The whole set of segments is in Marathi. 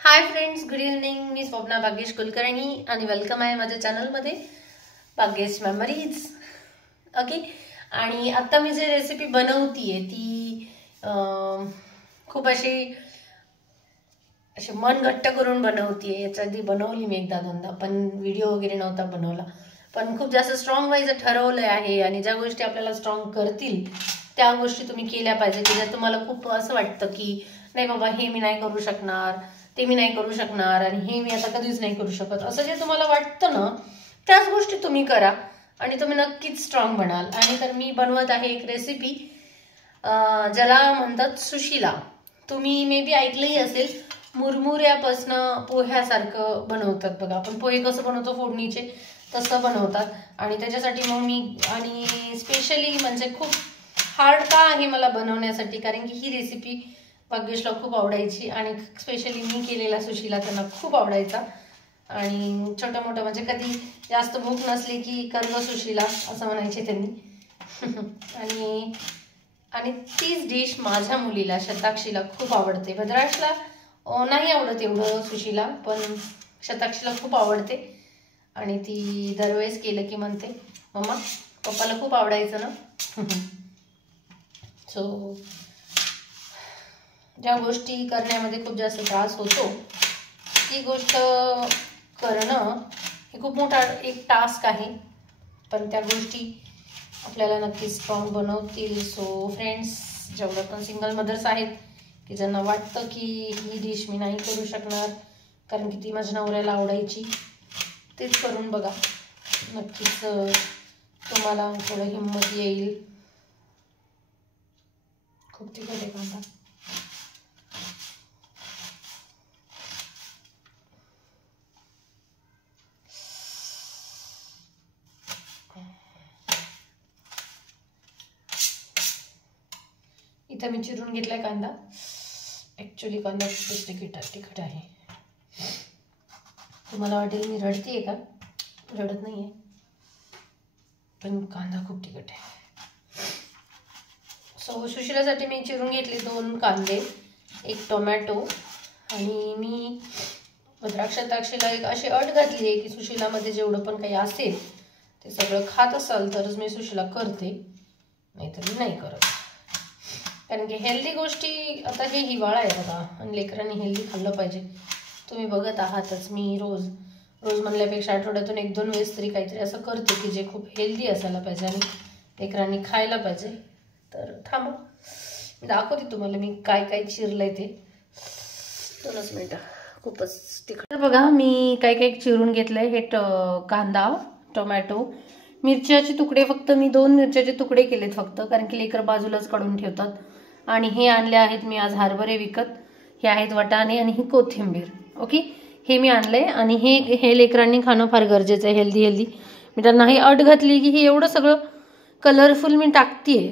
हाय फ्रेंड्स, गुड इव्हनिंग. मी स्वप्ना भाग्येश कुलकर्णी आणि वेलकम आहे माझ्या चॅनलमध्ये भाग्येश मेमरीज. ओके. आणि आता मी जे रेसिपी बनवतीये ती खूप अशी मन घट्ट करून बनवतीये. याच्या आधी बनवली मी एकदा दोनदा, पण व्हिडिओ वगैरे नव्हता बनवला. पण खूप जास्त स्ट्रॉंग व्हायचं ठरवलं आहे आणि ज्या गोष्टी आपल्याला स्ट्रॉंग करतील त्या गोष्टी तुम्ही केल्या पाहिजे. की जर तुम्हाला खूप असं वाटतं की नाही बाबा हे मी नाही करू शकणार, ते मी नाही करू शकणार आणि हे मी आता कधीच नाही करू शकत, असं जे तुम्हाला वाटतं ना त्याच गोष्टी तुम्ही करा आणि तुम्ही नक्कीच स्ट्रॉंग बनाल. आणि तर मी बनवत आहे एक रेसिपी ज्याला म्हणतात सुशिला. तुम्ही मे बी ऐकलंही असेल. मुरमुऱ्यापासनं पोह्यासारखं बनवतात बघा. आपण पोहे कसं बनवतो फोडणीचे तसं बनवतात. आणि त्याच्यासाठी मग मी आणि स्पेशली म्हणजे खूप हार्ड का आहे मला बनवण्यासाठी, कारण की ही रेसिपी भाग्येशला खूप आवडायची आणि स्पेशली मी केलेला सुशिला त्यांना खूप आवडायचा. आणि छोटं मोठं म्हणजे कधी जास्त भूक नसली की कर गं सुशिला असं म्हणायचे त्यांनी. आणि आणि तीच डिश माझ्या मुलीला शताक्षीला खूप आवडते. भद्राशला नाही आवडत एवढं सुशिला, पण शताक्षीला खूप आवडते. आणि ती दरवेळेस केलं की म्हणते मम्मा पप्पाला खूप आवडायचं ना. सो ज्या गोष्टी करण्यामध्ये खूप जास्त त्रास होतो ती गोष्ट करणं हे खूप मोठा एक टास्क आहे, पण त्या गोष्टी आपल्याला नक्की स्ट्रॉंग बनवतील. सो फ्रेंड्स, जेवढं पण सिंगल मदर्स आहेत की ज्यांना वाटतं की ही डिश मी नाही करू शकणार कारण की ती माझ्या नवऱ्याला आवडायची, तेच करून बघा. नक्कीच तुम्हाला थोडं हिंमत येईल. खूप तिखट आहे कांदा. इथं मी चिरून घेतलाय कांदा. ॲक्च्युली कांदा खूपच तिखट आहे. तुम्हाला वाटेल मी रडतीये का? रडत नाही आहे, पण कांदा खूप तिखट आहे. सो सुशिलासाठी मी चिरून घेतले 2 कांदे, 1 टोमॅटो. आणि मी द्राक्षाताक्षीला एक अशी अट घातली आहे की सुशिलामध्ये जेवढं पण काही असेल ते सगळं खात असाल तरच मी सुशिला करते, नाहीतर मी नाही करत. कारण की हेल्दी गोष्टी, आता हे हिवाळा आहे बघा आणि लेकरांनी हेल्दी खाल्लं पाहिजे. तुम्ही बघत आहातच, मी रोज म्हणल्यापेक्षा आठवड्यातून 1-2 वेळेस तरी काहीतरी असं करते की जे खूप हेल्दी असायला पाहिजे आणि लेकरांनी खायला पाहिजे. तर थांबा, मी दाखवते तुम्हाला मी काय काय चिरलंय ते. 2 मिनिटं. खूपच तिखट बघा. मी काय काय चिरून घेतलंय. हे कांदा, टोमॅटो, मिरच्याचे तुकडे. फक्त मी 2 मिरच्याचे तुकडे केलेत फक्त, कारण की लेकर बाजूलाच काढून ठेवतात. आणि हे आणले आहेत मी आज हरभरे विकत. हे आहेत वाटाणे आणि ही कोथिंबीर. ओके, हे मी आणलंय. आणि हे लेकरांनी खाणं फार गरजेचं आहे, हेल्दी. मी त्यांना ही अट घातली की हे एवढं सगळं कलरफुल मी टाकतीये,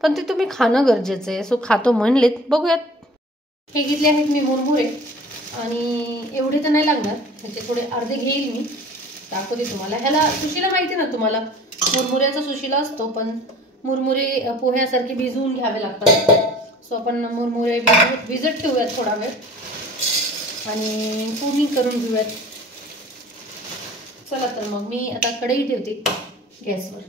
पण ते तुम्ही खाणं गरजेचं आहे. सो खातो म्हणलेत, बघूयात. हे घेतले आहेत मी मुरमुरे आणि एवढे तर नाही लागणार, ह्याचे थोडे अर्धे घेईल मी, दाखवते तुम्हाला. ह्याला सुशिला माहिती ना तुम्हाला, मुरमुऱ्याचा सुशिला असतो, पण मुरमुरे पोह्यासारखे भिजवून घ्यावे लागतात. सो आपण मुरमुरे भिजत ठेवूयात थोडा वेळ आणि फोडणी करून घेऊयात. चला तर मग मी आता कढई ठेवते गॅसवर.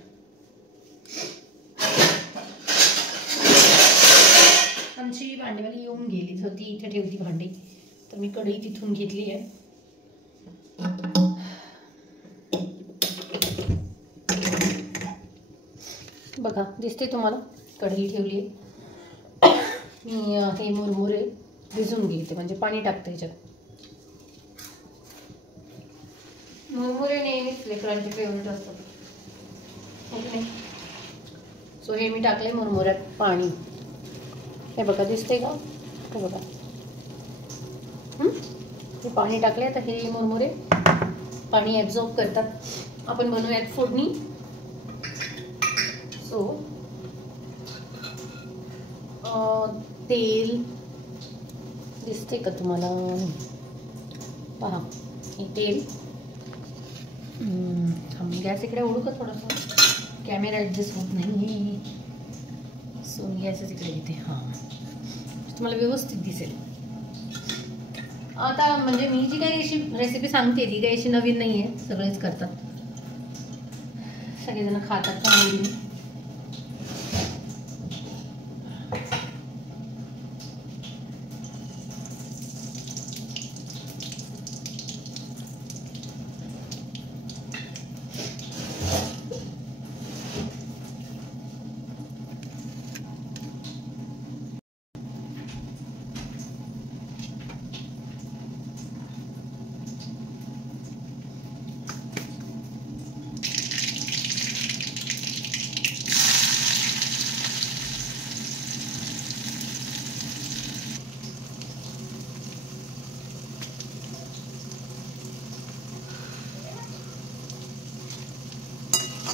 आमची भांडेवाली येऊन गेली होती, इथे ठेवती भांडी, तर मी कढई तिथून घेतली आहे. बघा, दिसते तुम्हाला कढई ठेवली आहे. मी हे मुरमुरे भिजून घेते, म्हणजे पाणी टाकते ह्याच्यात. मुरमुरे नेहमीच लेकरांचे फेवरेट असतात, ओके नाही. सो हे मी टाकले मुरमुऱ्यात पाणी. हे बघा, दिसते का? हे बघा, हे पाणी टाकले. आता हे मुरमुरे पाणी ॲब्झॉर्ब करतात. आपण बनवूयात फोडणी. सो तेल दिसते का तुम्हाला? पहा, हे तेल. गॅस इकडे ओढू का थोडासा? कॅमेरा ॲडजस्ट होत नाही. सो गॅसच इकडे घेते. हां, तुम्हाला व्यवस्थित दिसेल. आता म्हणजे मी जी काही रेसिपी सांगते ती काही अशी नवीन नाही आहे, सगळेच करतात, सगळेजण खातात आवडीने.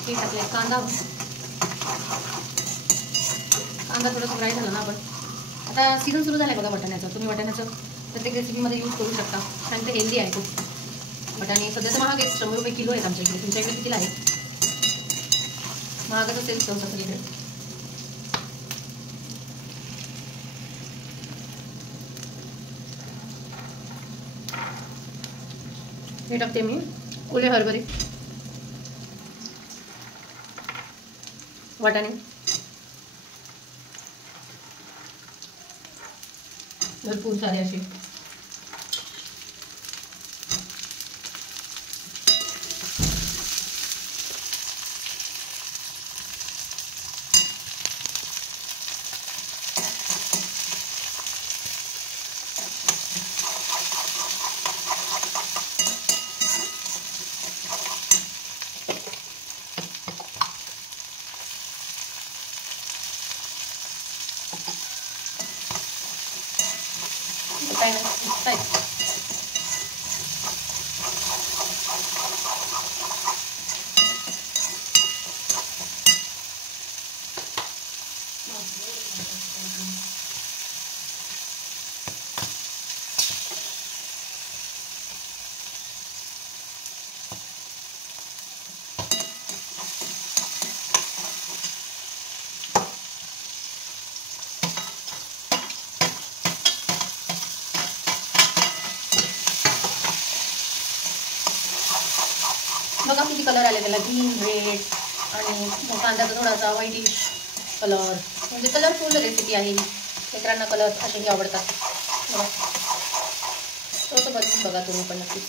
हे टाकले कांदा थोडंसं फ्राय झाला ना. आपण आता सीझन सुरू झाला आहे बघा वाटाण्याचं. तुम्ही वाटाण्याचं प्रत्येक रेसिपीमध्ये यूज करू शकता. आणि ते हेल्दी आहे खूप. वाटाणे सध्याचं महाग आहे, 100 रुपये किलो आहेत आमच्या इकडे. तुमच्या इकडे कितीला आहे? महागच असेल सहसा सगळीकडे. हे टाकते मी ओले हरभरे, वाटाणे, भरपूर सारे असे. बघा किती कलर आले त्याला, ग्रीन, रेड आणि कांद्याचा थोडासा व्हाईटिश कलर. म्हणजे कलरफुल रेसिपी आहे. लेकरांना कलर असेही आवडतात. बघा थोडंसं बघून बघा तुम्ही पण नक्कीच.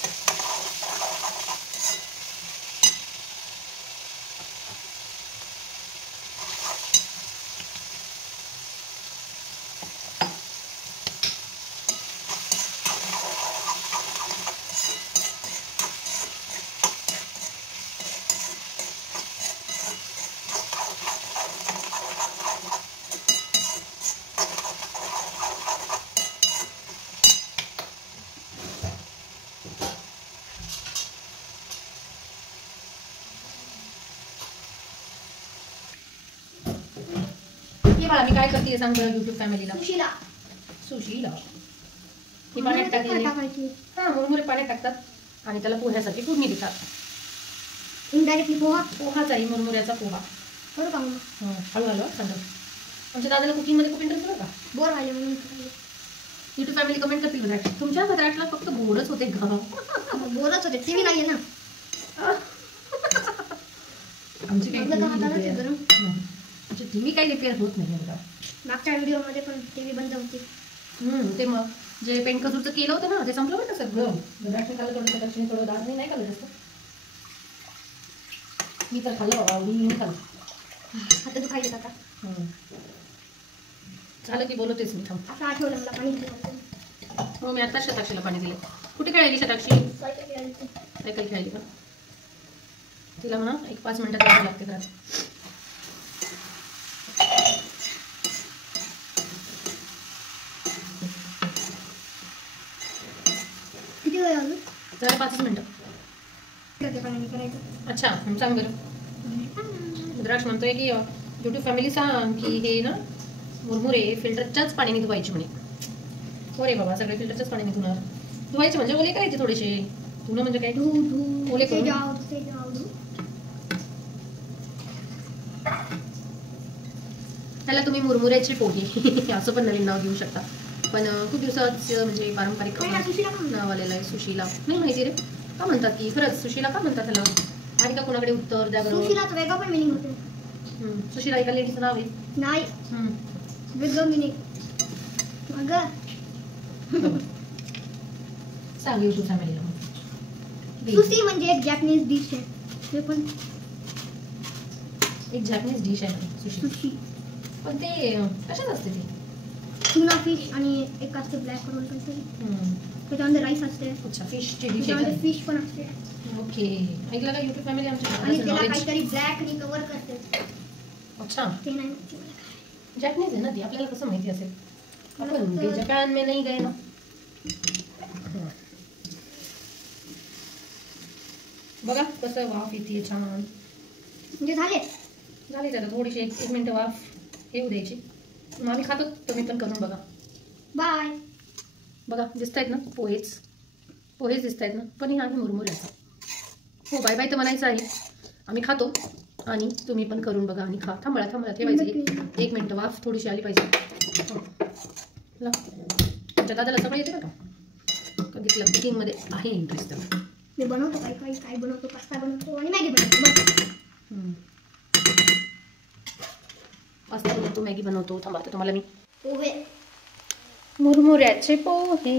बाळा मी काय करते सांग बरं युट्यूब फॅमिलीला. सुशीला हे पाण्यात टाकले. हा मुरमुरे पाण्यात टाकतात आणि त्याला पोह्यासाठी फोडणी देतात. इनडायरेक्टली पोहाचा आहे, मुरमुऱ्याचा पोहा. हळूहळू सांगा. आमच्या दादाला कुकिंगमध्ये खूप इंटरेस्ट बरं का. बोर व्हायला म्हणून युट्यूब फॅमिली कमेंट करतील बघा, तुमच्या भद्राटला फक्त बोरच होते का? बोरच होते, टीव्ही नाहीये ना आमची काही टीव्ही काही रिपेअर होत नाही बघा. मागच्या व्हिडिओमध्ये पण टीव्ही बंद होती. ते मग जे पेंट कसूरचं केलं होतं ना ते संपलं बरं सगळं. भद्राटणी खाल्लं थोडं, दक्षिण थोडं, दाळ नाही खाल्लं जास्त. मी तर खाल्लं बाबा, मी खाल्लं. आता तू खायचं का? झालं की बोलतेच मी. थांब असं आठवलं मला पाणी. हो मी आता शताक्षीला पाणी दिले. कुठे खेळायली शताक्षी? सायकल खेळायली का? तिला म्हणा एक 5 मिनिटात यावं लागते घरात. किती वेळ अजून? जरा 5 मिनिटं. अच्छा सांग बरं. रुद्राक्ष म्हणतोय की युट्यूब फॅमिली सांग की हे ना मुरमुरे फिल्टरच्याच पाण्याने धुवायचे म्हणे. हो रे बाबा, सगळे फिल्टरच्याच पाण्याने धुणार. धुवायचे म्हणजे ओले करायचे थोडेसे. धुणं म्हणजे काय? ओले करून. त्याला तुम्ही मुरमुऱ्याची पोहे असं पण नवीन नाव घेऊ शकता. पण खूप दिवसाच म्हणजे पारंपरिक नाही ना, सुशीला का म्हणतात? नाव आलेलं आहे सुशीला. नाही माहिती रे का म्हणतात की खरंच सुशीला का म्हणतात त्याला आणि का कोणाकडे उत्तर द्या बरोबर. सुशीलाचं वेगळं पण मिनिंग होते. सुशीला एका लेडीचं नाव आहे. नाही वेगळं मिनिंग अगं. सांग युट्यूब फॅमिलीला. सुशी म्हणजे एक जॅपनीज डिश आहे. ते पण एक जॅपनीज डिश आहे सुशी. सुशी पण ते कशात असते ते. टुना फिश आणि एक असते ब्लॅक रोल काहीतरी. त्याच्यामध्ये राईस असते. अच्छा फिशची डिश त्याच्यामध्ये आहे. फिश पण असते ओके ऐकलं का युट्यूब फॅमिली आणि आमच्या त्याला नॉलेज. काहीतरी ब्लॅक आणि कव्हर करते. अच्छा ते नाही माहिती मला काय. जॅपनीज आहे ना ती आपल्याला कसं माहिती असेल. आपण भी जापान में नहीं गए ना. बघा कसं वाफ येते छान. म्हणजे झाले त्याला थोडीशी एक मिनिट वाफ येऊ द्यायची. मग आम्ही खातो तुम्ही पण करून बघा. बाय. बघा दिसत आहेत ना पोहेच दिसत आहेत ना पण हे आहे मुरमुऱ्याचा. हो बाय बाय तर म्हणायचं आहे. आम्ही खातो आणि तुम्ही पण करून बघा आणि खा. थांबळा ठेवायचं 1 मिनिट वाफ थोडीशी आली पाहिजे. तुमच्या दादाला सगळं येते का कधी कुकिंगमध्ये आहे इंटरेस्ट. मी बनवतो काय बनवतो पास्ता बनवतो आणि मॅगी बनवतो. पास्ता बनवतो मॅगी बनवतो. थांबा तुम्हाला मी पोहे मुरमुऱ्याचे पोहे